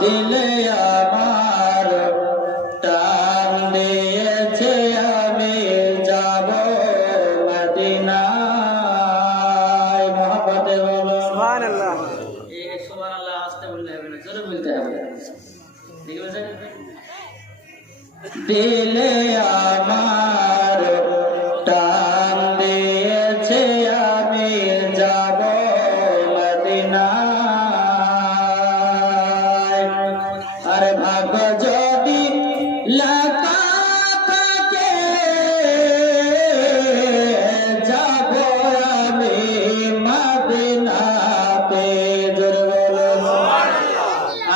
দিলে আমার টান দিয়েছে আমি যাব মদিনায় মহব্বতে বলো সুবহানাল্লাহ। এই সুবহানাল্লাহ আস্তে বললে হবে না, জোরে বলতে হবে। ঠিক আছে, দিলে আমার টান দিয়েছে আমি যাব মদিনায়। আর ভাগ্য যদি লাগা থাকে যাব আমি মদিনাতে, জোরে বলো।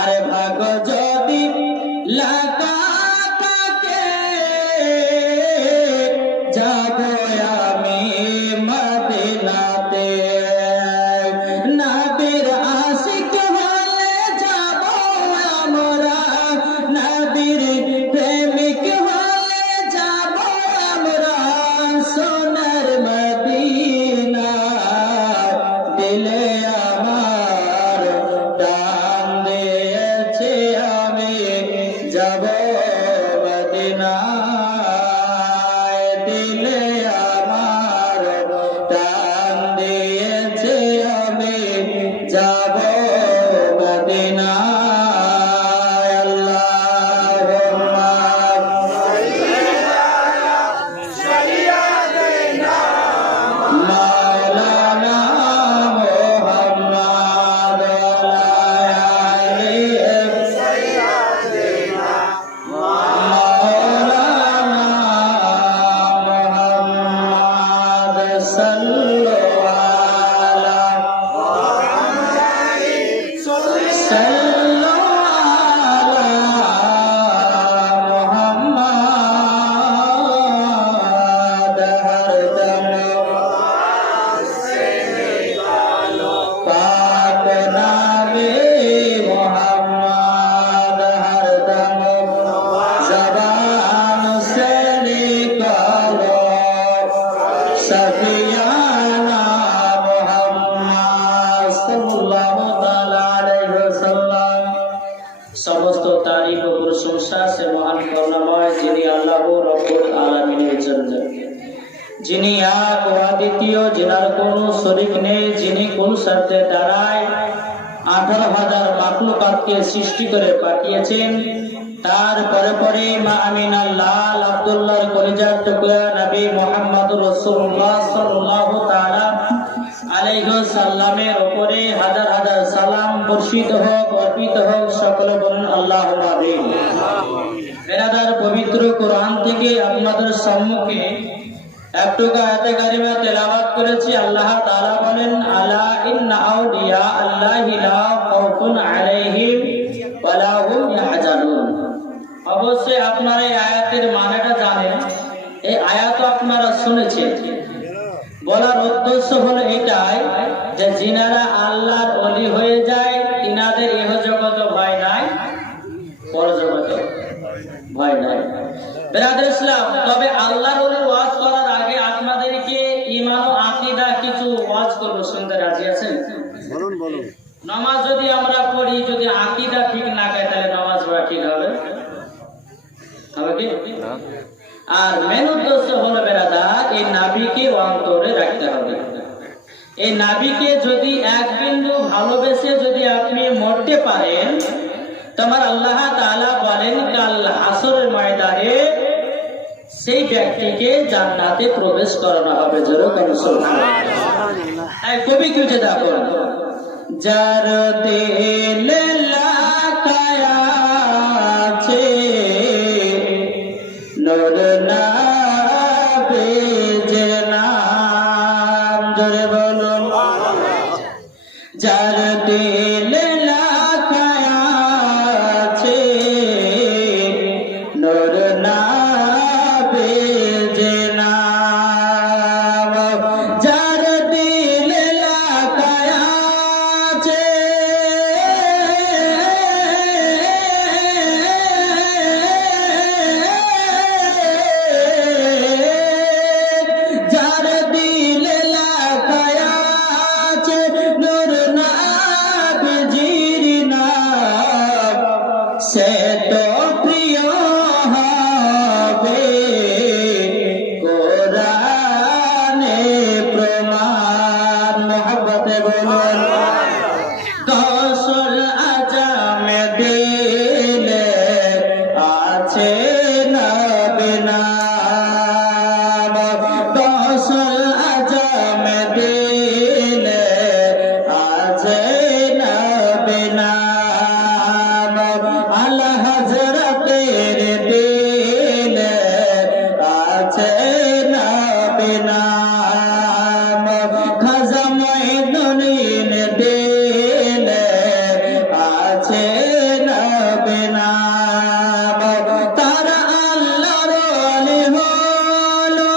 আর ভাগ্য যদি লাগা থাকে যাব আমি মদিনাতে। নবীর আশিক হলে যাব আমরা, নবীর প্রেমিক হলে যাব আমরা সোনার মদিনা। দিলে আমার টান দিয়েছে আমি যাব মদিনায়। দিলে আমার টান দিয়েছে আমি যাব মদিনায়। আল্লাহুম্মা মাওলানা মুহাম্মদ মাওলানা মুহাম্মদ সাল্লাল্লাহু আলা মুহাম্মদ হরদম পাক নামে মুহাম্মদ হরদম জবান से निकालो सफियाना मुहम्मद सल्लल्लाहु ताला अलैहि वसल्लम। समस्त तारीफ ও প্রশংসা সে মহান করুণাময় যিনি আল্লাহ রব্বুল আলামিনের জন্য, যিনি এক ও অদ্বিতীয়, যিনার কোনো শরীক নেই, যিনি কোন শর্তে দাঁড়ায় 18,000 মাখলুকাতকে সৃষ্টি করে পাঠিয়েছেন। তারপরে পরে মা আমিনার লাল আব্দুল্লাহর কলিজার টুকরা নবী মুহাম্মদুর রাসূলুল্লাহ সাল্লাল্লাহু তাআলা আলাইহি ওয়াসাল্লামের উপরে হাজার হাজার সালাম বর্ষিত হোক, অর্পিত হোক। সকলে বলুন আল্লাহুম্মা আমিন। বেরাদার, পবিত্র কোরআন থেকে আপনাদের সম্মুখে একটু আয়াতে কারিমা তেলাওয়াত করেছি। আল্লাহ তাআলা বলেন, আলা ইন্না আউলিয়া আল্লাহি লা খাউফুন আলাইহিম ওয়া লা হুম ইয়াহজানুন। অবশ্যই আপনারা এই আয়াতের মানেটা জানেন, এই আয়াত আপনারা শুনেছেন। বলার উদ্দেশ্য হলো এটাই যে যিনারা আল্লাহর ওলি হয়ে যায় তিনাদের ইহ জগত ভয় নাই, পরজগত ভয় নাই। বেরাদর ইসলাম, তবে আল্লাহর ওলি ওয়াজ করার আগে আপনাদেরকে ঈমান ও আকীদা কিছু ওয়াজ করব, শুনতে রাজি আছেন? বলুন বলুন। নামাজ যদি আমরা পড়ি, যদি আকীদা ঠিক না হয় তাহলে নামাজ পড়া ঠিক হবে? হবে কি? আর মেন উদ্দেশ্য হলো বেরাদার, এই নাবিকে অন্তরে রাখতে হবে। এই নাবিকে যদি এক বিন্দু ভালোবেসে যদি আপনি মরতে পারেন, তোমার আল্লাহ তাআলা বলেন কাল হাসরের ময়দানে সেই ব্যক্তিকে জান্নাতে প্রবেশ করানো হবে। জোরে বলুন সুবহানাল্লাহ। এই কবি কি দেখো, যার দিলে লাগায়া আছে নূর নবীর নাম। জোরে বলুন, যার দিলে লাগায়া আছে নূর নবীর নাম। যার দিলে লাগায়া আছে সে তো প্রিয় হবে কোরআনে প্রমাণ। মোহাব্বতে বলুন গৌসুল আজম দিলে আছে নবী নাম, গৌসুল আজম দিলে আছে নবী নাম, আলা হযরতের দিলে আছে নবী নাম, খাজা মঈনুদ্দিন দিলে আছে নবী নাম, তারা আল্লাহর ওলি হলো,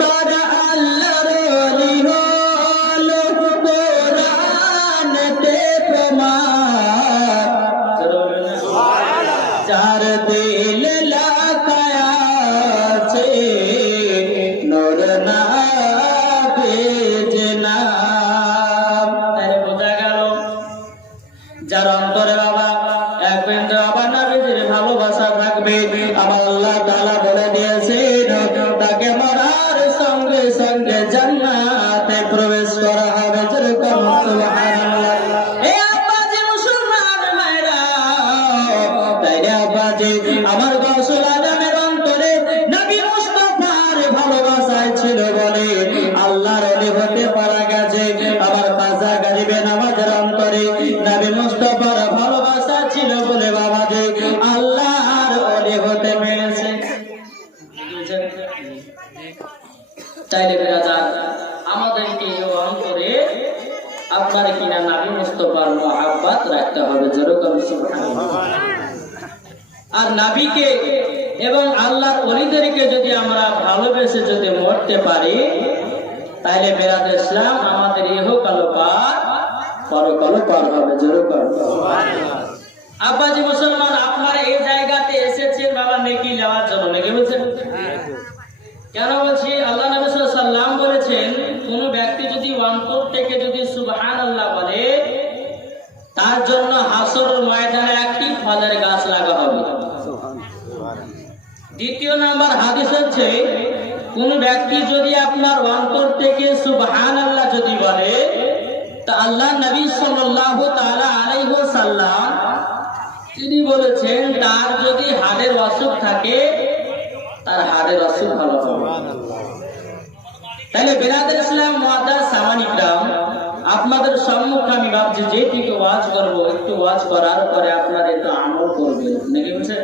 তারা আল্লাহর ওলি হলো কোরআনেতে প্রমাণ। যার দিল লাগায়া আছে নূর নবীর নাম। তাহলে বোঝা গেল যার অন্তরে বাবা এক বিন্দু বাবা নবীর ভালোবাসা থাকবে, আমার আল্লাহ তাআলা বলে দিয়েছেন তাকে মরার সঙ্গে সঙ্গে জান্নাতে প্রবেশ করা হবে। যেরকম সুবহানাল্লাহ। এ আব্বাজি মুসলমান ভাইরা, তাইলে আব্বাজি আমার গৌসুল আজমের অন্তরে নবী মুস্তাফার ভালোবাসায় ছিল বলে আল্লাহর ওলি হতে পারা গেছে। আমার খাজা গরিবে নামাজের অন্তরে নবী মুস্তাফার ভালোবাসা ছিল বলে বাবাজি আল্লাহর ওলি হতে পেরেছে। তাইলে বেরাদার আমাদেরকে এই অন্তরে আপনার কিনা নবী মুস্তাফার মহব্বত রাখতে হবে। যেরকম সুবহানাল্লাহ। আর নবীকে এবং আল্লাহর ওলিদেরকে যদি আমরা ভালোবেসে যদি মরতে পারি তাহলে বেরাদ ইসলাম আমাদের ইহকাল পার পরকাল পার হবে। যেরকম আব্বাজি মুসলমান, আপনারা এই জায়গাতে এসেছেন বাবা নেকি নেওয়ার জন্য, নেকি বলছেন? কেন বলছি? আল্লাহ নবী সাল্লাল্লাহু আলাইহি ওয়াসাল্লাম বলেছেন কোন ব্যক্তি যদি অন্তর থেকে যদি সুবহানাল্লাহ বলে তার জন্য হাসরের ময়দানে একটি ফলের গাছ লাগা হবে। দ্বিতীয় নাম্বার হাদিস হচ্ছে কোন ব্যক্তি যদি আপনার অন্তর থেকে সুবহানাল্লাহ যদি বলে তা আল্লাহ নবী সাল্লাল্লাহু তাআলা আলাইহি ওয়াসাল্লাম তিনি বলেছেন তার যদি হাড়ের অসুখ থাকে তার হাড়ের অসুখ ভালো হবে। তাহলে বেরাদার ইসলাম মুআদ্দাস সামানি গ্রাম, আপনাদের সম্মুখে আমি ভাবছি যেটুকু ওয়াজ করবো একটু ওয়াজ করার পরে আপনারা একটু আমল করবেন, নাকি বুঝছেন?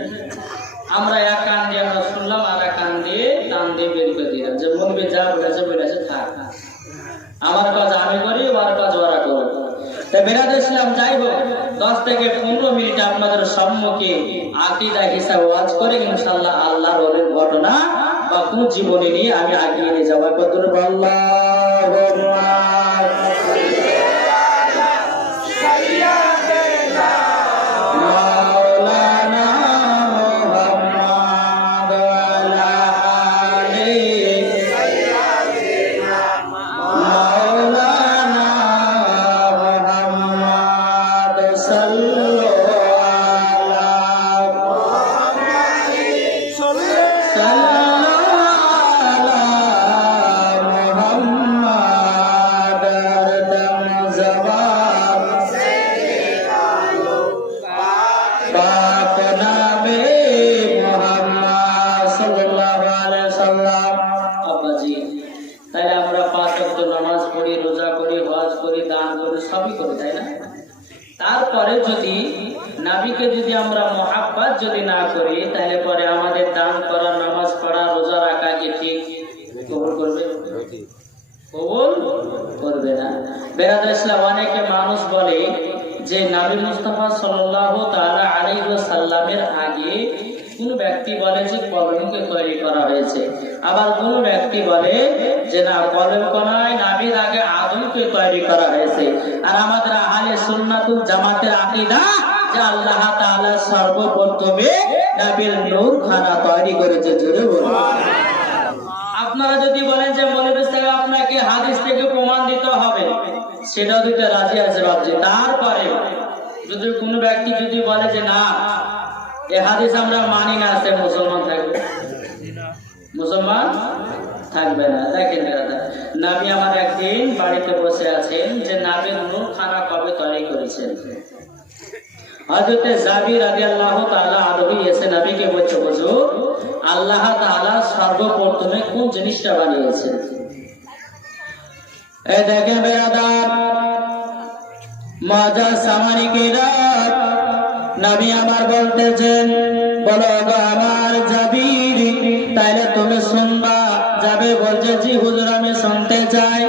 আমরা এক কান দিয়ে আমরা শুনলাম আর এক কান দিয়ে টান দিয়ে বের করে দিলাম, যে মনবে যা বলেছে থাক, আমার কাজ আমি করি ওর কাজ ওরা করে। তাই বেরাদার ইসলাম যাই হোক 10 থেকে 15 মিনিট আপনাদের সম্মুখে আকীদা হিসাবে ওয়াজ করে ইনশাআল্লাহ আল্লাহর ওলির ঘটনা বা কোন জীবনী নিয়ে আমি আগিয়ে নিয়ে যাবো। কতর আল্লাহুম্মা তারপরে যদি নবীকে যদি আমরা মহব্বত যদি না করি তাহলে পরে আমাদের দান করা, নামাজ পড়া, রোজা রাখা কি ঠিক কবুল করবে? কবুল করবে না। বেরাদার ইসলাম অনেকে মানুষ বলে যে নবী মুস্তাফা সাল্লাল্লাহু তাআলা আলাইহি ওয়াসাল্লামের আগে কোন ব্যক্তি বলে যে কলমকে তৈরি করা হয়েছে, আবার কোন ব্যক্তি বলে যে না কলম নয়, নবীর আগে আদমকে তৈরি করা হয়েছে। আর আমাদের আহলে সুন্নাতুল জামাতের আকীদা যে আল্লাহ তাআলা সর্বপ্রথমে নবীর নূর খানা তৈরি করেছে। জোরে বলুন। আপনারা যদি বলেন যে মৌলভী সাহেব আপনাকে হাদিস থেকে প্রমাণ দিতে হবে, সেটাও দিতে রাজি আছে বাবজি। তারপরে যদি কোনো ব্যক্তি যদি বলে যে না এ হাদিস আমরা মানি না, সে মুসলমান থাকবে? মুসলমান থাকবে না। দেখেন দাদা, নবী আমার একদিন বাড়িতে বসে আছেন যে নবীর নূর খানা কবে তৈরি করেছেন। হযরত জাবির রাদিয়াল্লাহু তাআলা আনহু এসে নবীকে বলছে, হুজুর আল্লাহ তাআলা সর্বপ্রথমে কোন জিনিসটা বানিয়েছেন? এই দেখেন বেরাদার মাজা সামানিকেরা, নবী আমার বলতেছেন, বলো গো আমার জাবির, তাইলে তুমি শুনবা? জাবির বলছে, জি হুজুর আমি শুনতে চাই।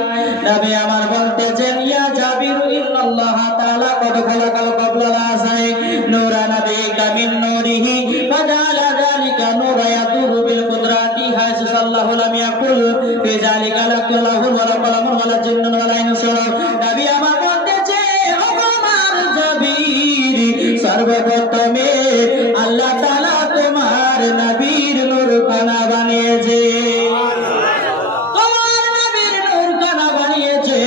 নবী আমার বলতেছেন, ইয়া জাবির ইন্নাল্লাহ তাআলা কদ খালাকাল ক্বাবলাল আসাই নূরা নাবিকা মিন নূরিহি ফাজালা যালিকা নূরা ইয়াদুরু বিল কুদরাতি হাইসু সাল্লাহু লাম ইয়াকুল ফি যালিকা লাকুল্লাহু ওয়ালা কলামুন ওয়ালা জিন্নুন ওয়ালা ইনসুন। নবী আমার বলতেছে, ও আমার জাবির, সর্বপ্রথমে আল্লাহ তাআলা তোমার নবীর নূর খানা বানিয়েছে। তোমার নবীর নূর খানা বানিয়েছে।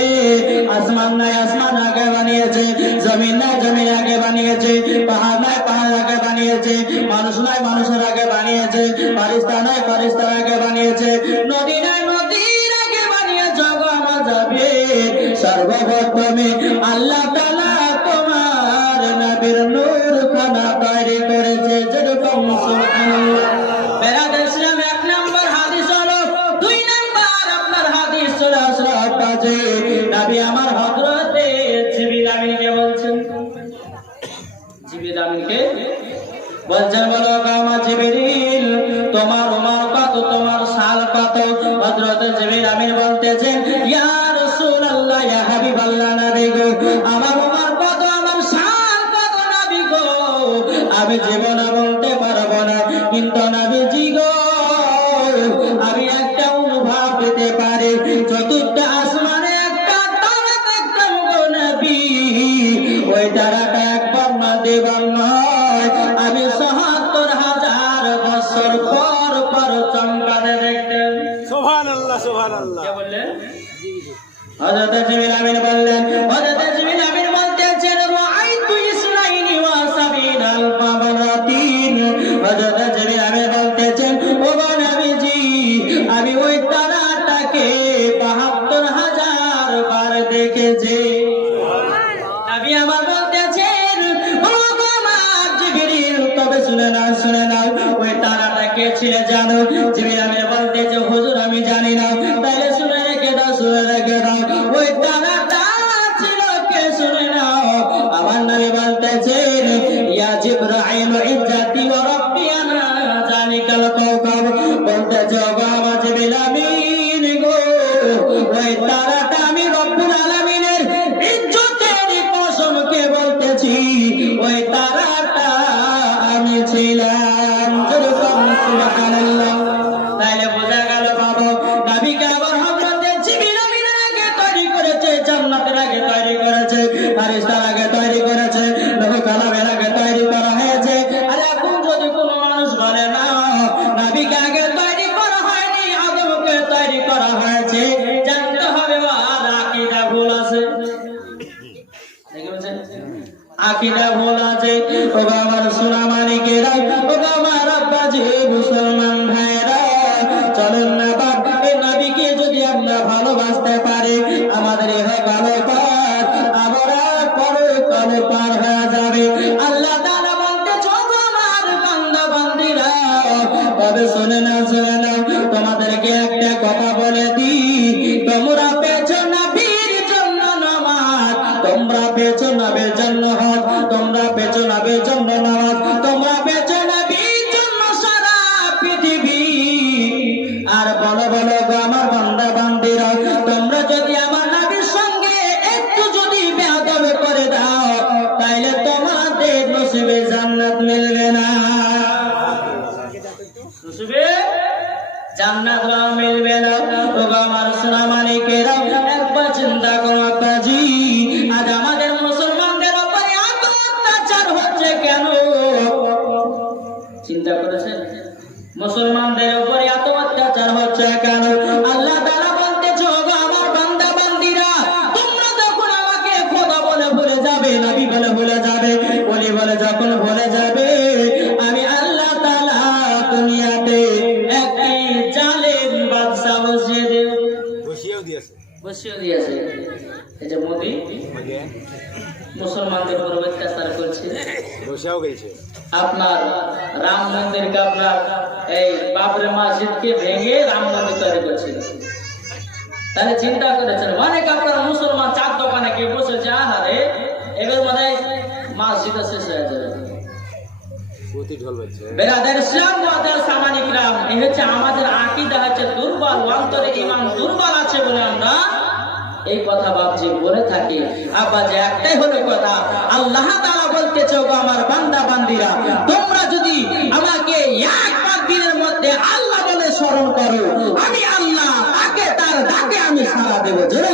আসমান নাই আসমান আগে বানিয়েছে, জমিন নাই জমিন আগে বানিয়েছে, পাহাড় নাই পাহাড় আগে বানিয়েছে, মানুষ নাই মানুষের আগে বানিয়েছে, ফারিস্তা নাই ফারিস্তার আগে বানিয়েছে, নদী নাই নদীর আগে বানিয়েছে। গো আমার জাবির, সর্বপ্রথমে আল্লাহ তাআলা তোমার নবীর নূর খানা তৈরি করেছে। যেরকম সুবহানাল্লাহ। বেরাদার ইসলাম এক নাম্বার হাদিস হলো, দুই নাম্বার আপনার হাদিস হলো আসরাফে নবী আমার হযরতে জিবরিল আমিনকে বলছেন, জিবরিল আমিনকে বলছেন, বলো আমার জিবরিল তোমার উমর কত, তোমার সাল কত? হযরতে জিবরিল আমিন বলতেছেন, ইয়া রাসূলুল্লাহ, ইয়া হাবিবাল্লাহ, নবী গো আমার উমর কত, আমার সাল কত নবী গো? আমি জীবনে বলতে পারবো না, কিন্তু নবীজি গো আমি একটা অনুভব পেতে পারি, চতুর্থ আসমানে একটা তারা দেখতাম গো নবী, ওই তারাটা একবার না দেবার নয়, আমি ৭৭,০০০ বছর পর পর চমকাতে দেখতেন। সুবহানাল্লাহ সুবহানাল্লাহ। কে বললেন? হযরত জিবরিল আমিন বললেন। হযরত জিবরিল আমিন বলতেছেন, রাআইতু ইসনাইনি ওয়া সাবিনা আলফা মারাতিন। হযরত জিবরিল আমিন বলতেছেন, ও নবীজি আমি ওই তারাটাকে ৭২,০০০ বার দেখেছি। নবী আমার বলতেছেন, ও আমার জিবরিল, তবে শুনে নাও শুনে নাও, ওই তারাটা কে ছিল জানো? জিবরিল আমিন বলতেছে, হুজুর আমি জানি না। তাইলে শুনে রেখে দাও, শুনে রেখে দাও, ওই তারাটা ছিল কে? শুনে নাও। আমার নবী বলতেছেন, ইয়া জিবরাইল ইজ্জাতি ওয়া রাব্বি আনা যালিকাল কাওকাব। বলতেছে, ও আমার জিবরিল আমিন গো, ওই তারাটা আমি রব্বুল আলামিনের ইজ্জতের কসমকে বলতেছি, ওই তারাটা আমি ছিলাম। যেরকম সুবহানাল্লাহ। তাইলে বোঝা গেল বাবা, নবীকে আবার হযরতে জিবরিল আমিনের আগে তৈরি করেছে, জান্নাতের আগে তৈরি করেছে, ফারিস্তার আগে তৈরি করেছে, নবী কালামের আগে তৈরি করা হয়েছে। আর এখন যদি কোনো মানুষ বলে না নবীকে আগে তৈরি করা হয়নি, আদমকে তৈরি করা হয়েছে, জানতে হবে আর আকীদা ভুল আছে। আকীদা ভুল আছে। ও আমার সোনা মানিকেরা, ও আমার আব্বাজি মুসলমান ভাইরা, চলুন না বাপ, এই নবীকে যদি আমরা ভালোবাসতে পারি, আমাদের ভালো পার আমরা পরকালে পার হয়ে যাবে। আল্লাহ তাআলা বলতে, ছোট আমার বান্দা বান্দীরা, তবে শুনে না শুনে না, তোমাদেরকে একটা কথা বলে দিই, তোমরা পেছো নবীর জন্য নামাজ, তোমরা পেছো নবীর জন্য হজ, তোমরা পেছো নবীর জন্য নামাজ, তোমরা পেছো নবীর জন্য সারা পৃথিবী। আর বলো বলো গো আমার বান্দা বান্দীরা, তোমরা যদি আমার নবীর সঙ্গে একটু যদি বেয়াদবি করে দাও, তাইলে তোমাদের নসিবে জান্নাত মিলবে না, নসিবে জান্নাত মিলবে না। ও আমার সোনা মানিকেরা, একবার চিন্তা করো আব্বাজি, আজ আমাদের মুসলমানদের উপরে এত অত্যাচার হচ্ছে কেন? চিন্তা করেছেন? মুসলমানদের উপরে এত অত্যাচার হচ্ছে কেন? আল্লাহ তাআলা বলতেছে, ও আমার বান্দা বান্দীরা, তোমরা যখন আমার ফাঁসিও দিয়েছে। এই যে মোদি মুসলমানদের উপর অত্যাচার করছে, বসেও গেছে। আপনার রাম মন্দিরকে আপনার এই বাবরি মসজিদকে ভেঙে রাম মন্দির তৈরি করছিল। তাহলে চিন্তা করেছেন অনেক আপনার মুসলমান চার দোকানে গিয়ে বসেছে, আহারে এবার মনে হয় মসজিদ শেষ হয়ে যাবে। বেরাদার ইসলাম ওয়াদার সামানিক রাম, এই হচ্ছে আমাদের আকীদা হচ্ছে দুর্বল, অন্তরে ঈমান দুর্বল আছে বলে আমরা এই কথা ভাবছি বলে থাকি। আব্বা যে একটাই হলো কথা, আল্লাহ তাআলা বলতেছে গো আমার বান্দা বান্দিরা, তোমরা যদি আমাকে একবার দিনের মধ্যে আল্লাহ বলে স্মরণ করো, আমি আল্লাহ তাকে তার ডাকে আমি সাড়া দেব। জোরে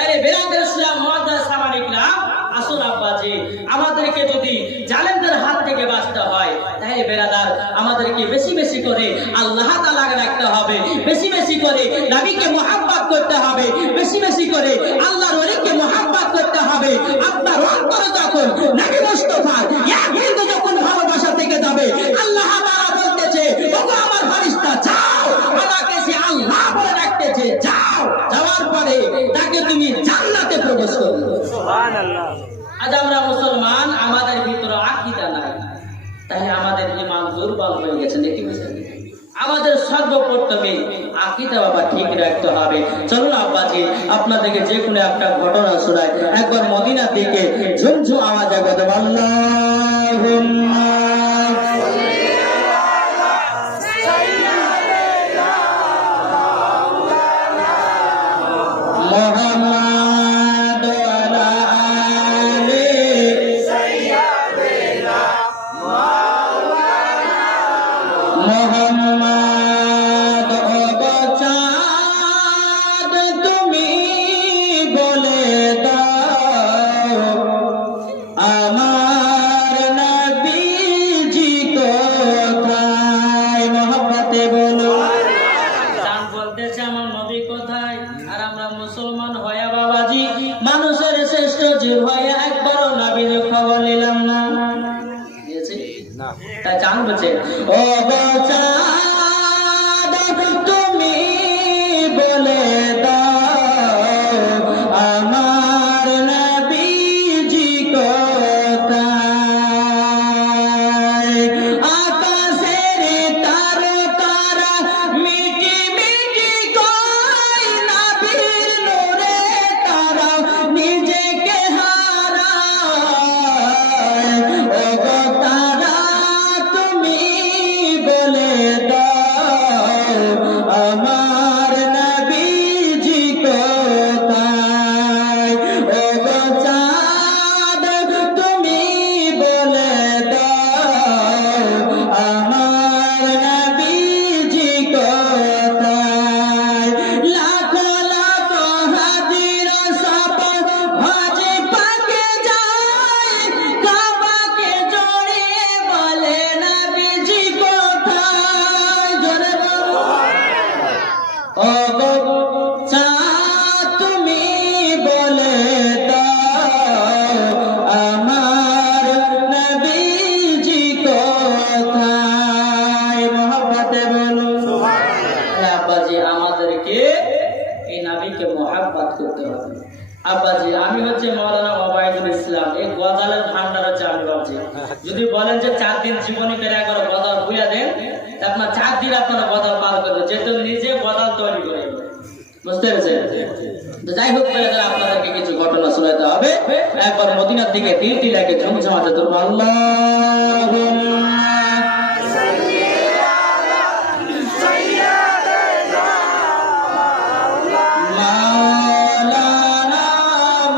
আরে বেরাদার ইসলাম ওয়াদার সামানিক রাম, আসল আব্বা যে আমাদেরকে যদি জালেমদের হাত থেকে বাঁচতে হয়, তাহলে বেরাদার আমাদেরকে বেশি বেশি করে আল্লাহ তাআলাকে রাখতে হবে, বেশি বেশি করে নবীকে মুহাব্বত করতে হবে, বেশি বেশি করে আল্লাহর ওলিকে মুহাব্বত করতে হবে। আপনার অন্তরে যখন নবী মুস্তাফার এক বিন্দু যখন ভালোবাসা থেকে যাবে, আল্লাহ তাআলা বলতেছে ওগো আমার ফেরেশতা যাও, আমাকে সে আল্লাহ বলে রাখতেছে, যাও, যাওয়ার পরে তাকে তুমি জান্নাতে প্রবেশ করবে। সুবহানাল্লাহ। আজ আমরা মুসলমান, আমাদের ভিতরে আকীদা নাই, তাহলে আমাদের ঈমান দুর্বল হয়ে গেছে। দেখি বুঝছেন, আমাদের সর্বপ্রথমে আকীদা বাবা ঠিক রাখতে হবে। চলুন আব্বাজি আপনাদেরকে যে কোনো একটা ঘটনা শোনাই। একবার মদিনা থেকে ঝুমঝুম আওয়াজ আগে আল্লাহুম্মা মানুষের শ্রেষ্ঠ জীব হয়ে একবার নবীর খবর নিলাম না, তাই চান বলছে ও চাঁদ তুমি বলে দাও আমার নবীজি কোথায়। আকাশের তারা মিটি মিটি কয় নবীর নূরে তারা নিজেকে হারায়। ও গো তারা তুমি বলে দাও আমার নবীজি কোথায়। ও গো চাঁদ তুমি বলে দাও আমার নবীজি কোথায়। লাখো লাখো হাজির সব হজে পাকে যায়, কাবাকে জড়িয়ে বলে নবীজি কোথায়। জোরে বলো ও গো চাঁদ তুমি বলে দাও আমার নবীজি কোথায়। মহব্বতে বলো আব্বাজি আমাদেরকে এই নবীকে মহব্বত করতে হবে। আব্বাজি আমি হচ্ছে মাওলানা ওবায়দুল ইসলাম, এই গজালের ভান্ডার হচ্ছে আমি ভাবছি। যদি বলেন যে 4 দিন জীবনী পেরে একবার গজাল বুঝা দেন, আপনার 4 দিন আপনারা গজাল পার করবে, যেহেতু নিজে গজাল তৈরি করে। বুঝতে পেরেছেন? তো যাই হোক আপনাদেরকে কিছু ঘটনা শোনাতে হবে। একবার মদিনার দিকে 3টি লাইকে ঝুমঝুমাতে ধরবো আল্লাহুম্মা মাওলানা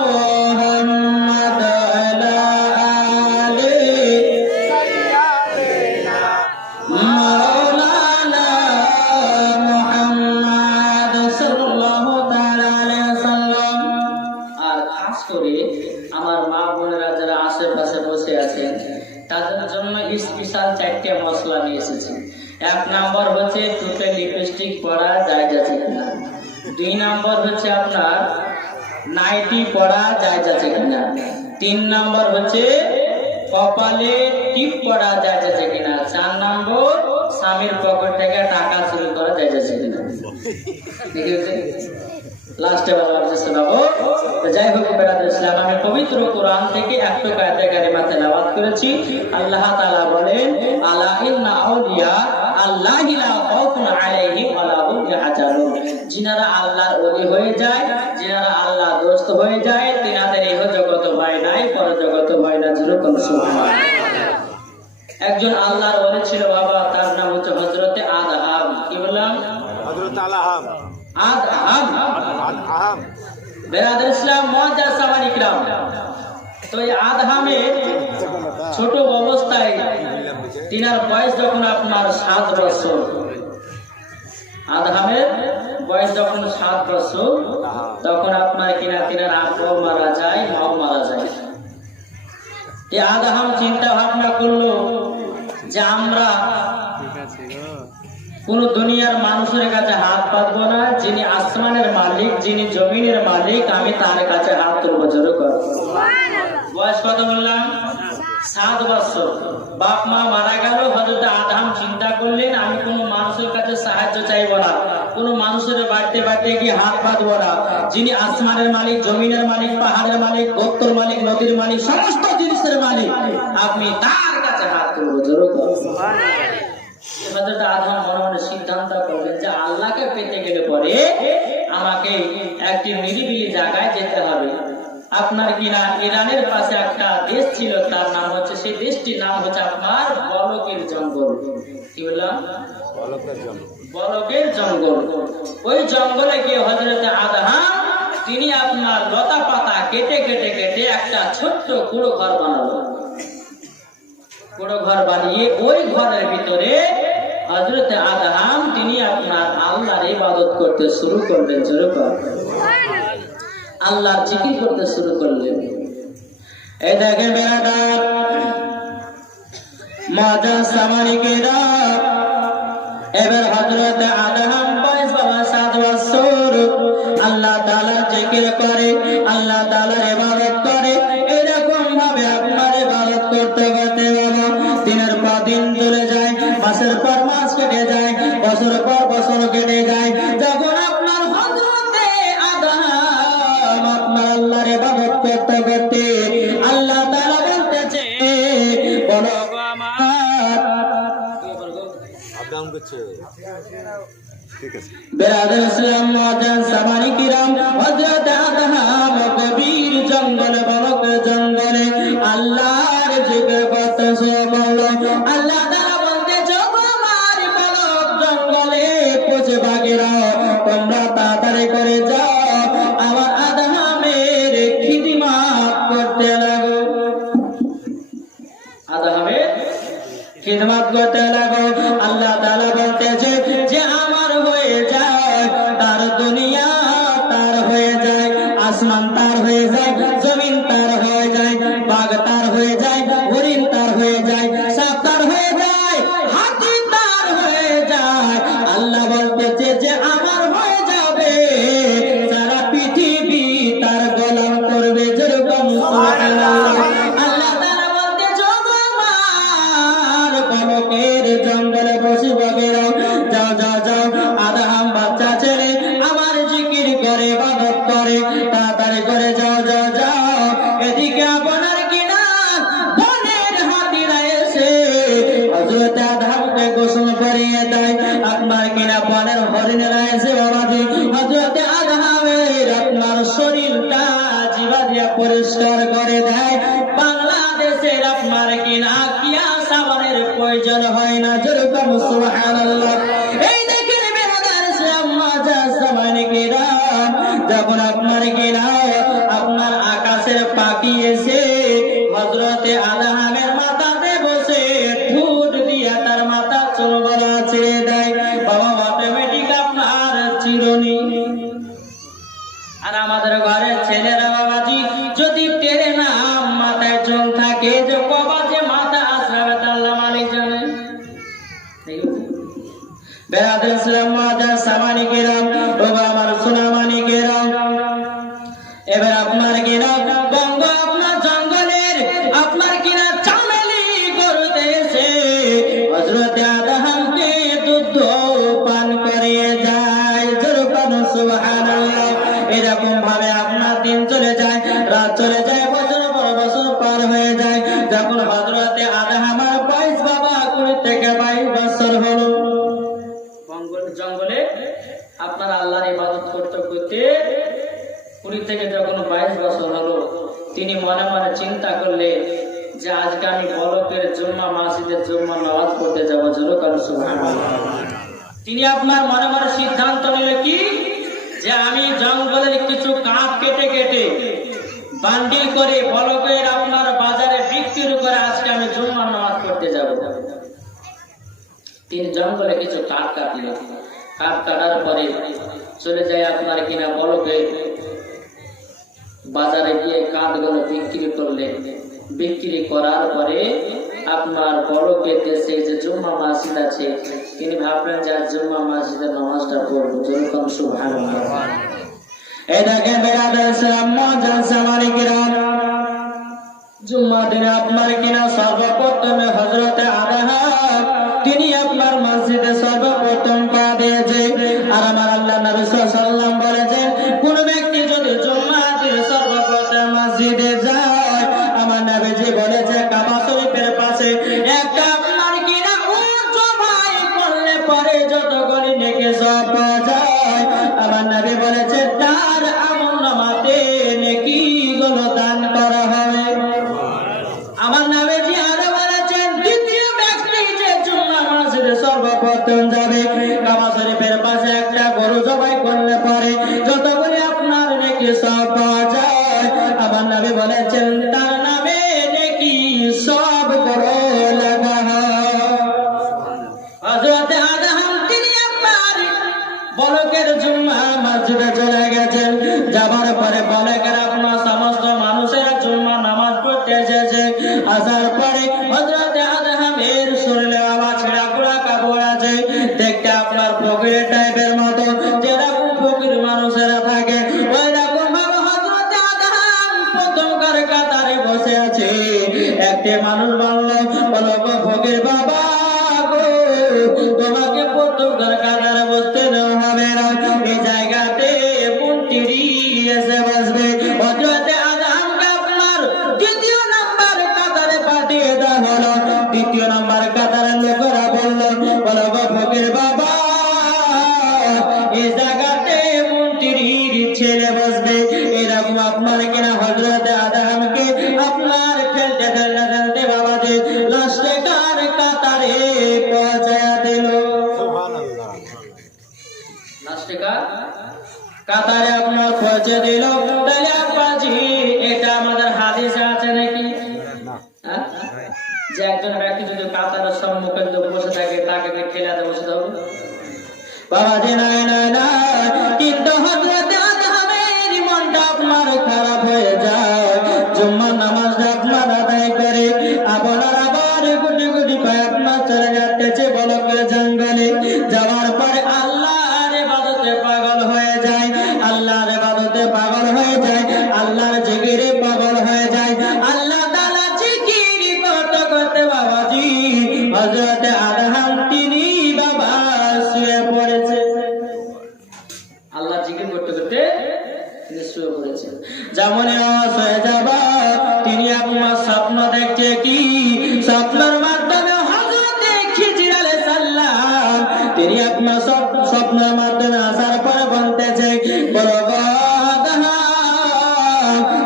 মুহাম্মদ আলা আলি মাওলানা মুহাম্মদ সাল্লাল্লাহু তাআলা আলাইহি ওয়াসাল্লাম। আর খাস করে আমার মা বোনেরা যারা আশেপাশে বসে আছেন, তাদের জন্য স্পেশাল 4টে মশলা নিয়ে এসেছি। 1 নাম্বার হচ্ছে ঠোঁটে লিপস্টিক পরা জায়েজ আছে কিনা। 2 নাম্বার হচ্ছে আপনার নাইটি পরা জায়েজ আছে কিনা। 3 নাম্বার হচ্ছে কপালে টিপ পরা জায়েজ আছে কিনা। 4 নাম্বার স্বামীর পকেট থেকে টাকা চুরি করা জায়েজ আছে কিনা। ঠিক আছে? লাস্টে বলার চেষ্টা করব। তো যাই হোক বেরাদর ইসলাম, আমি পবিত্র কোরআন থেকে একটু আয়াতে কারিমা তেলাওয়াত করেছি। আল্লাহ তাআলা বলেন, আলা ইন্না আউলিয়া আল্লাহি লা খাউফুন আলাইহিম ওয়া লা হুম ইয়াহজানুন। যিনারা আল্লাহর ওলি হয়ে যায়, যিনারা আল্লাহর দোস্ত হয়ে যায়, তিনাদের ইহ জগত ভয় নাই, পরজগত ভয় না। যেরকম সুবহানাল্লাহ। একজন আল্লাহর ওলি ছিল বাবা, তার নাম হচ্ছে হযরতে আদম। কি বললাম? হযরত আলাহাম আদম। বেরাদর ইসলাম মুআজ্জাজ সামানী কিরাম, তো এই আদমের ছোট অবস্থায় তিনার বয়স যখন আপনার 7 বছর, আদমের বয়স যখন 7 বছর, তখন আপনার তিনার আব্বাও মারা যায়, মাও মারা যায়। এই আদম চিন্তা ভাবনা করলো যে আমরা কোন দুনিয়ার মানুষের কাছে হাত পাতবো না, যিনি আসমানের মালিক, যিনি জমিনের মালিক, আমি তার কাছে হাত তুলবো। জোরে করো। বয়স কত বললাম? 7 বছর। বাপ মা মারা গেল, হযরত আদম চিন্তা করলেন আমি কোন মানুষের কাছে সাহায্য চাইবো না, কোন মানুষের বাড়িতে গিয়ে হাত পাতবো না, যিনি আসমানের মালিক, জমিনের মালিক, পাহাড়ের মালিক, গোত্তর মালিক, নদীর মালিক, সমস্ত জিনিসের মালিক, আপনি তার কাছে হাত তুলবো। জোরে করো। হযরত আদম মনে মনে সিদ্ধান্ত করলেন যে আল্লাহকে পেতে গেলে পরে আমাকে একটি নিরিবিলি জায়গায় যেতে হবে। আপনার কিনা ইরানের পাশে একটা দেশ ছিল, তার নাম হচ্ছে, সেই দেশটির নাম হচ্ছে আপনার বলকের জঙ্গল। কি বললাম? বলকের জঙ্গল। ওই জঙ্গলে গিয়ে হযরত আদম তিনি আপনার লতা পাতা কেটে একটা ছোট্ট কুড়ো ঘর বানালো। কুড়ো ঘর বানিয়ে ওই ঘরের ভিতরে হযরত আদম তিনি আপনার আল্লাহর ইবাদত করতে শুরু করলেন। জোরে বলো। আল্লাহর জিকির করতে শুরু করলেন। এই দেখেন বেরাদার মুআজ্জাজ সামানী কিরাম, এবার হযরত আদম বয়স 7 বছর, আল্লাহ তাআলার জিকির করে, আল্লাহ তাআলার ইবাদত করে। এরকম ভাবে আপনার ইবাদত করতে করতে দিনের পর দিন চলে যায়, মাসের পর মাস কেটে যায়, বছর পর বছর কেটে যায়। যখন আপনার হযরতে আদম আপনার আল্লাহর ইবাদত করতে করতে আল্লাহ তাআলা বলতেছে, বলো গো আমার আদম করছে। ঠিক আছে বেরাদর ইসলাম, মুআজ্জাজ সামানী কিরাম, হযরত আদম গভীর জঙ্গলে, বলক জঙ্গলে আল্লাহর জিকির করতেছে। বলো আল্লাহ তাআলা বলতেছে, আমার বলক জঙ্গলে পশু পাখিরা তোমরা তাড়াতাড়ি করে যাও, আমার আদমের খিদমত করতে লাগো, আদমের খিদমত করতে লাগো। আল্লাহ তাআলা বলতেছে যে আমার হয়ে যায়, তার দুনিয়া তার হয়ে যায়, আসমান তার হয়ে যায়, জমিন তার হয়ে যায়, বাঘ তার হয়ে যায়, হরিণ তার হয়ে যায়, সাপ তার হয়ে যায়, হাতি তার হয়ে যায়। আল্লাহ বলতেছে যে আমার হয়ে যাবে, সারা পৃথিবী তার গোলাম করবে। যেরকম সুবহানাল্লাহ। আল্লাহ তাআলা বলতেছে আমার বলকের জঙ্গলে পশু পাখিরা যাও যাও যাও, আদম বাচ্চা ছেলে আমার জিকির করে, ইবাদত করে, তাড়াতাড়ি করে যাও যাও যাও। এদিকে আপনার কিনা বনের হাতিরা এসে হযরত আদমকে গোসল করিয়ে দেয়, আপনার কিনা বনের হরিণেরা এসে বাবাজি হযরত আদমের আপনার শরীরটা জিবা দিয়া পরিষ্কার করে দেয়। বাংলাদেশের আপনার কিনা কিয়া সাবানের প্রয়োজন হয় না। যেরকম সুবহানাল্লাহ। এই দেখেন বেরাদার ইসলাম, মুআজ্জাজ সামানী কিরাম, যখন আপনার কিনা আপনার আকাশের পাখি এসে হযরতে আদমের মাথাতে বসে ঠোঁট দিয়া তার মাথা চুলগুলো ছেড়ে দেয়, বাবা অটোমেটিক আপনার চিরুনি। আর আমাদের ঘরের ছেলেরা বাবাজি যদি টেনে না মাথায় চুল থাকে, যে বাবা যে মাথা আসবে তা আল্লাহ মালিক জানে। বেরাদর ইসলাম, মুআজ্জাজ সামানী কিরাম, বাবা আমার সোনামানি কিরাম, এবার আপনার কিনা বঙ্গ আপনার জঙ্গলের আপনার কিনা চামেলি করতে এসে হযরত আদমকে দুধ পান করিয়ে যায়। যেরকম সুবহানাল্লাহ। এরকম ভাবে আপনার দিন চলে যায়, রাত চলে যায়, বছর পর বছর পার হয়ে যায়। যখন হযরতে আদহামার বয়স বাবা 20 থেকে 22 বছর হলো, জঙ্গলে আপনার আল্লাহর ইবাদত করতে করতে 20 থেকে যখন 22 বছর হলো, তিনি মনে মনে চিন্তা করলেন যে আজকে আমি বলকের জুম্মা মসজিদের জুম্মা নামাজ পড়তে যাবো। সুবহানাল্লাহ। তিনি আপনার মনে মনে সিদ্ধান্ত নিলেন কি, যে আমি জঙ্গলের কিছু কাঠ কেটে কেটে বান্ডিল করে বলকের আপনার বাজারে বিক্রি করে আজকে আমি জুম্মা নামাজ পড়তে যাব। তিনি জঙ্গলে কিছু কাঠ কাটলেন, কাঠ কাটার পরে চলে যায় আপনার কিনা বলকে বাজারে গিয়ে কাঠগুলো বিক্রি করলেন। বিক্রি করার পরে আপনার বলকের দেশে যে জুম্মা মসজিদ আছে, তিনি ভাবলেন যে আজ জুম্মা মসজিদের নামাজটা পড়বো। যেরকম সুবহানাল্লাহ। এই দেখেন বেরাদার ইসলাম মুআজ্জাজ মালিকিরাম, জুম্মা দিনে আপনার কিনা সর্বপ্রথমে হযরতে আদহাম তিনি আপনার মসজিদে সর্বপ্রথম পা দিয়েছে। আর আমার আল্লাহ নবী সাল্লাল্লাহু আলাইহি ওয়াসাল্লাম বলেছেন, কোন ব্যক্তি যদি জুম্মা দিনে সর্বপ্রথম মসজিদে যায়, আমার নবীজি বলেছে কাবা শরীফের পাশে একটা আপনার কিনা উঁচু ভাই করলে পরে যত গলি নেকি সব পাওয়া যায়। আমার নবী বলেছে তার আমলনামাতে নেকি গুলো দান করা হবে। আমার নবীজি আরো বলেছেন, দ্বিতীয় ব্যক্তি যে জুম্মা মসজিদে সর্বপ্রথম যাবে, কাবা শরীফের পাশে একটা গরু জবাই করলে পরে যতগুলি আপনার নেকি সব পাওয়া যায়। আমার নবী বলেছেন তার নামে নেকি সব গরু লাগা হয়। হযরতে আদহাম তিনি আপনার বলকের জুম্মা মসজিদে চলে গেছেন। যাবার পরে বলকের আপনার সমস্ত মানুষেরা জুম্মা নামাজ পড়তে এসেছে। আসার পরে হযরতে আদহামের শরীরে আবার ছেঁড়া গুড়া কাপড় আছে, দেখতে আপনার ফকির টাইপের মতো, যেরকম ফকির মানুষেরা থাকে ওই রকম ভাবে হযরতে আদহাম প্রথমকার কাতারে বসে আছে। একটি মানুষ বলল, ফকির বাবা গো, তোমাকে প্রথমকার কাতারে বসতে দেওয়া হবে না, এই জায়গাতে মন্ত্রী এসে বসবে। হযরতে আদহামকে আপনার দ্বিতীয় নাম্বার কাতারে পাঠিয়ে দেওয়া হলো। দ্বিতীয় নাম্বার কাতারের লোকেরা বলল, ফকির বাবা এই জায়গাতে মন্ত্রীর ছেলে বসবে। এরকম আপনার কিনা হযরতে আদহামকে আপনার ফেলতে ফেলতে ফেলতে বাবা যে লাস্টে কার কাতারে পৌঁছায়া দিল। সুবহানাল্লাহ। লাস্টে কাতারে আপনার পৌঁছে দিল। তাহলে আব্বাজি এটা আমাদের হাদিসে আছে নাকি? হ্যাঁ? যে একজন ব্যক্তি যদি কাতারের সম্মুখে যদি বসে থাকে, তাকে খেলাতে বসে দেবো বাবা যে নাই নাই না। কিন্তু হযরতে আদহামের মনটা আপনার খারাপ হয়ে যায়। জুম্মা নামাজ আপনার আদায় করে আপনার আবার গুটি গুটি পায়ে আপনার চলে যাচ্ছে বলকের জঙ্গলে। যাওয়ার পরে আল্লাহর ইবাদতে পাগল হয়ে যায়, আল্লাহর ইবাদতে পাগল হয়ে যায়, আল্লাহর জিকিরে পাগল হয়ে যায়। আল্লাহ তাআলা জিকির করতে করতে বাবাজি হযরতে আদহাম তিনি বাবা শুয়ে পড়েছে। আল্লাহ জিকির করতে করতে তিনি শুয়ে পড়েছেন। যেমন আওয়াজ হয়ে যাবা, তিনি আপনার স্বপ্ন দেখছে। কি স্বপ্নের মাধ্যমে হযরতে খিজির আলাইহিস সালাম তিনি আপনার স্বপ্নের মাধ্যমে আসার পরে বলতেছে,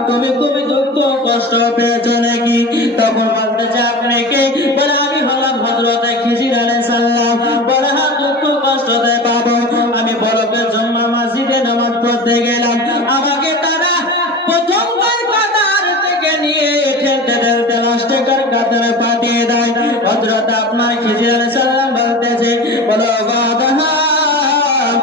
তুমি খুবই দুঃখ কষ্ট পেয়েছ নাকি? তখন বলতেছে আপনি কে? বলে আমি হলাম হযরতে খিজির আলাইহিস সালাম। বলে হ্যাঁ, দুঃখ কষ্ট পাবো, আমি বলকের জুম্মা মসজিদে নামাজ পড়তে গেলাম, আমাকে তারা প্রথমবার কাতার থেকে নিয়ে ফেলতে ফেলতে লাস্টে কাতারে পাঠিয়ে দেয়। হযরত আপনার খিজির আলাইহিস সালাম বলতেছে, বলো আদহাম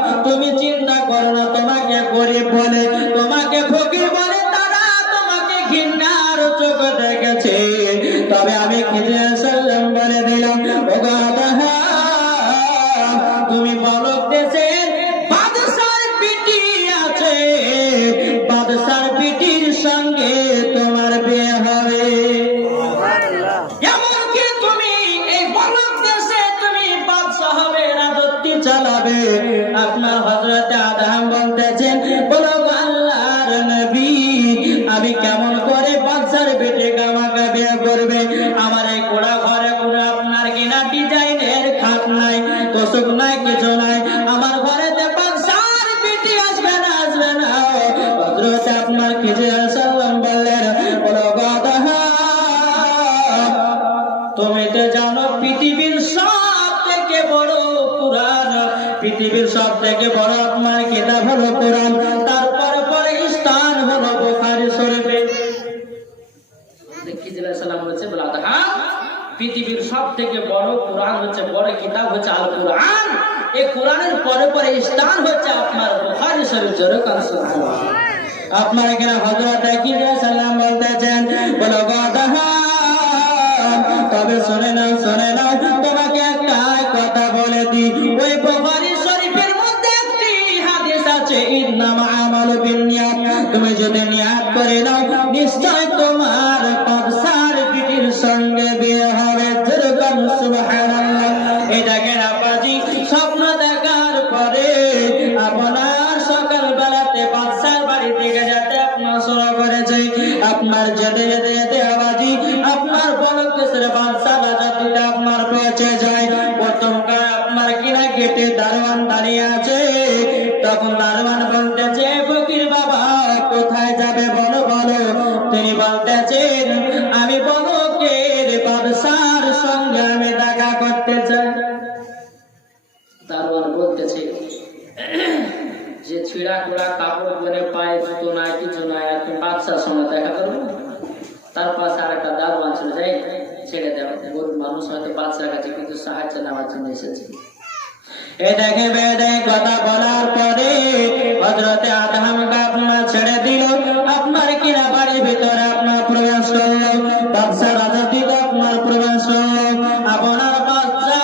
হযরত আপনার খিজির সাল্লাম বললেন, বলো তুমি তো জানো পৃথিবীর সব থেকে বড় কুরআন, পৃথিবীর সব থেকে বড় আপনার কিতাব হলো কুরআন, তারপরে পরে স্থান হলো বুখারী শরীফে। খিজির সাল্লাম বলেছে, বলো হ্যাঁ, পৃথিবীর সব থেকে বড় কুরআন হচ্ছে, বড় কিতাব হচ্ছে আল কুরআন। এই কুরআনের পরে পরে স্থান হচ্ছে আপনার বুখারী শরীফ। জোরে কান সুবহানাল্লাহ। আপনার এখানে হযরত খিজির সাল্লাম বলতেছেন, বলো তবে শুনে নাও, শুনে নাও, তোমাকে একটা কথা বলে দিই। ওই বুখারী শরীফের মধ্যে একটি হাদিস আছে, ইন্নামা আমালু বিন্নিয়াত। তুমি যদি নিয়াত করে নাও, নিশ্চয় তোমার কবসার বিটির সঙ্গে বিয়ে হবে। যেরকম সুবহানাল্লাহ। এই দেখেন আব্বাজি, স্বপ্ন দেখার পরে আপনার সকাল বেলাতে বাদশার বাড়ি থেকে যেতে আপনার শুরু করেছে। আপনার যেতে যেতে যেতে আবাজি আপনার বড় কেসের বাদশা রাজাটিটা আপনার পৌঁছে যায়। প্রথমকার আপনার কিনা গেটে দারোয়ান দাঁড়িয়ে আছে। তখন দারোয়ান বলতেছে, ফকির বাবা কোথায় যাবে বলো বলো। তিনি বলতেছেন, আমি বলকের বাদশার সঙ্গে আমি দেখা করতে চাই। দারোয়ান বলতেছে, যে ছিঁড়া কোড়া কাপড় পরে পায়ে জুতো নাই কিছু নাই, আর তুমি বাদশার সঙ্গে দেখা করবো। তার পাশে আর একটা দারোয়ান ছিল, যাই ছেড়ে দেওয়া, গরিব মানুষ হয়তো বাদশার কাছে কিছু সাহায্য নেওয়ার জন্য এসেছে। এই দেখে বেদে কথা বলার পরে হযরতে আদমকে আপনার ছেড়ে দিল। আপনার কিনা বাড়ির ভিতরে আপনার প্রবেশ করলো। বাদশা রাজাটি আপনার প্রবেশ করলো। আপনার বাদশা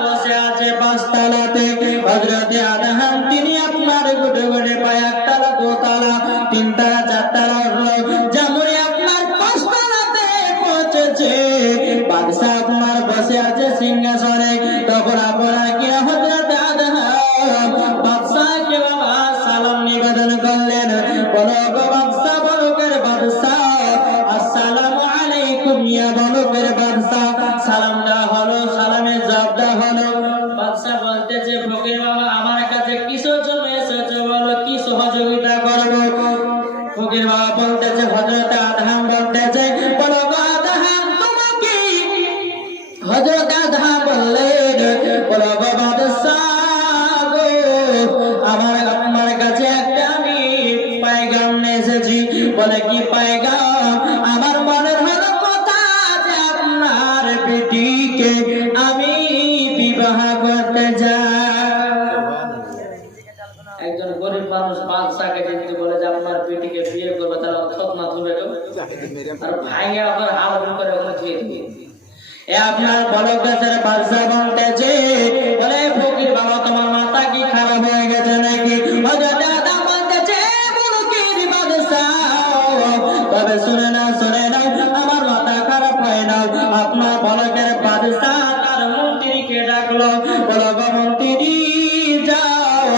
বসে আছে পাঁচতলাতে। হযরতে আদম তিনি আপনার গুটে গুটে পায় একতলা, দোতলা, তিনতলা, চারতলা উঠলো। যেমন আপনার পাঁচতলাতে পৌঁছেছে, বাদশা আপনার বসে আছে সিংহাসনে। তখন আপনার কিনা হযরতে আদম বাদশাকে বাবা সালাম নিবেদন করলেন। বলো গো বাদশা, বলকের বাদশা, আসসালামু আলাইকুম ইয়া বলকের বাদশা। সালাম দেওয়া হলো, সালামের জবাব দেওয়া হলো। বাদশা বলতেছে, ফকির বাবা আমার কাছে কিসের জন্য এসেছো বলো, কি সহযোগিতা করবো। ফকির বাবা বলতেছে, হযরতে আদম বলতেছে, বলো গো আদম তোমাকে। হযরতে আদম বললেন, বলো গো বাদশা গো, আমার কাছে একটা আমি পায়গাম নিয়ে এসেছি। বলে কি পায়গাম? আমার মনের হলো কথা যে আপনার বেটিকে আমি বিবাহ করতে চাই। একজন গরিব মানুষ বাদশাকে যদি বলে যে আপনার বেটিকে বিয়ে করবে, তাহলে খতনা তুলে দেবে আর ভাইয়া আবার হাল করে ওখানে ধুয়ে দিয়ে। এ আপনার বড় গাছের বাদশা বলতেছে, বলে ফকির বাবা তোমার মাথা কি খারাপ হয়ে গেছে নাকি? হযরত আদম বলতেছে, বলকের বাদশা তবে শুনে না, শুনে না, আমার মাথা খারাপ হয় না। আপনার বলকের বাদশা তার মন্ত্রীকে ডাকলো। বলো গো মন্ত্রী, যাও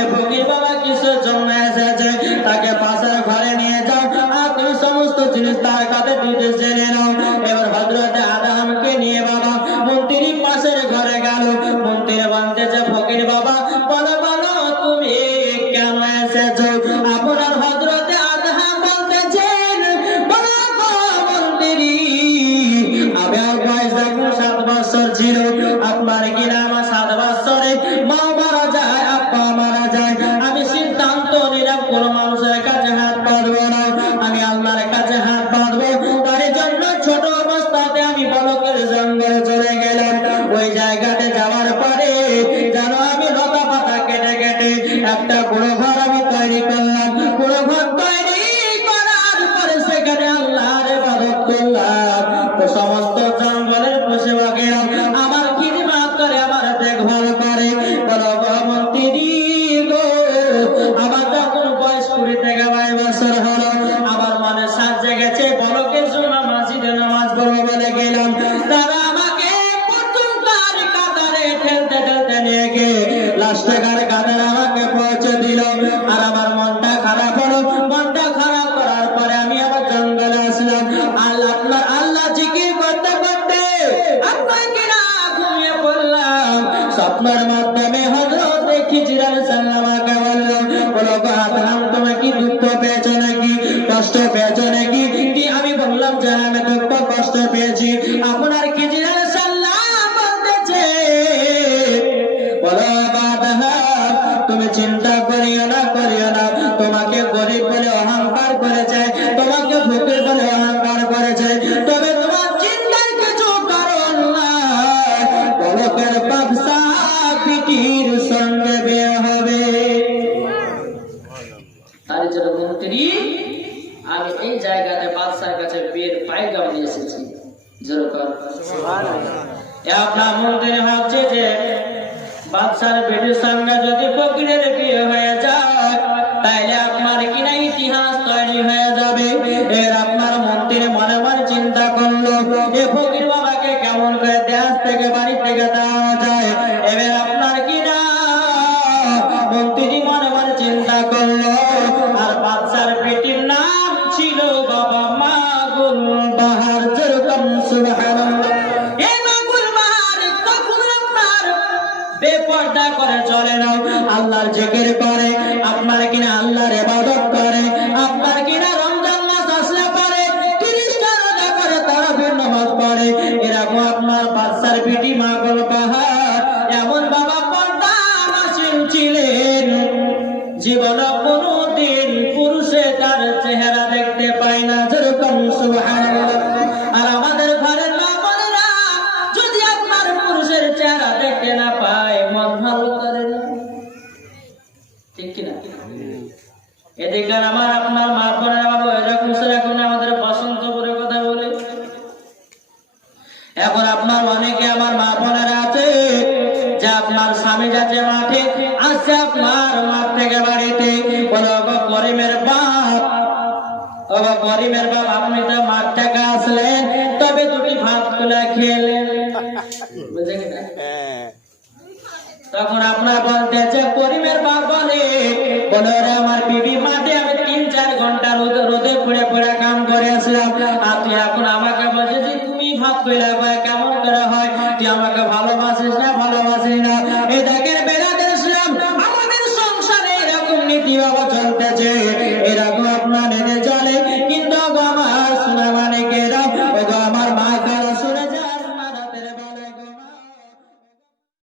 এ ফকির বাবা কিসের জন্য এসেছে তাকে পাশের ঘরে নিয়ে যাও, আর তুমি সমস্ত জিনিস তার কাছে দিতে জেনে নাও। এবার হযরতে আদমকে নিয়ে বাবা মন্ত্রী পাশের ঘরে গেল। মন্ত্রী বলতেছে, ফকির কষ্ট পেয়েছো নাকি? কি আমি বললাম যে আমি দুঃখ কষ্ট পেয়েছি। আপনার কি জিজ্ঞেস আল্লাহ বলতেছে, বলো বাবা তুমি চিন্তা করিও না, তোমাকে গরিব বলে অহংকার করেছে, তোমাকে ফকির বলে অহংকার করেছে, তবে তোমার চিন্তার কিছু কারণ নাই। পলকের ব্যবসা পিটির সঙ্গে বিয়ে হবে। তার জন্য মন্ত্রী আমি এই জায়গাতে বাদশার কাছে বিয়ের পায়গাম নিয়ে এসেছি। যেরকম আপনার মন্ত্রী ভাবছে যে বাদশার বেটির সঙ্গে যদি ফকিরের বিয়ে হয়ে যায় তাইলে আপনার কিনা ইতিহাস তৈরি হয়ে যাবে। এর আপনার মন্ত্রী মনে মনে চিন্তা করলো এ ফকির বাবাকে কেমন করে দেশ থেকে বাড়ি থেকে দেওয়া যায়। এবার আপনার কিনা মন্ত্রী মনে মনে চিন্তা করলো। আর বাদশার বেটির নাম ছিল বাবা মাগুল বাহার। যেরকম সুবহানাল্লাহ, এই মাগুল বাহার তখন আপনার বেপরদা করে চলে না, আল্লাহর জিকির করে, আপনার কিনা আল্লাহর ইবাদত করে, আপনার কিনা রমজান মাস আসলে পরে 30 টা রোজা করে, তারাবির নামাজ পড়ে। এরকম আপনার বাদশার বিটি মাগুল বাহার এমন বাবা পর্দা নাসিম ছিলেন, জীবনে কোনোদিন পুরুষে তার চেহারা দেখতে পায় না। যেরকম সুবহানাল্লাহ। আর আমাদের ঘরের মা বোনেরা যদি আপনার পুরুষের চেহারা দেখতে না পায় মন ভালো করে না, ঠিক কিনা? এদিকে আমার আপনার মা বোনেরা বাবু এরকম সেরকম আমাদের বসন্তপুরের কথা বলে। এখন আপনার অনেকে আমার মা বোনেরা আছে যে আপনার স্বামী যাচ্ছে মাঠে, আসছে আপনার মাঠ থেকে বাড়িতে, বলে করিমের বাপ, করিমের বাপ আপনি তো মাঠ থেকে আসলেন, তবে দুটি ভাত তুলে খেলেন, বুঝলেন কিনা? তখন আপনার বলতেছে করিমের বাপ বলে রে আমার বিবি মাঠে আমি 3-4 ঘন্টা রোদে পড়ে কাম করে আসলাম, আর তুই এখন আমাকে বলছে যে তুমি ভাত তুলে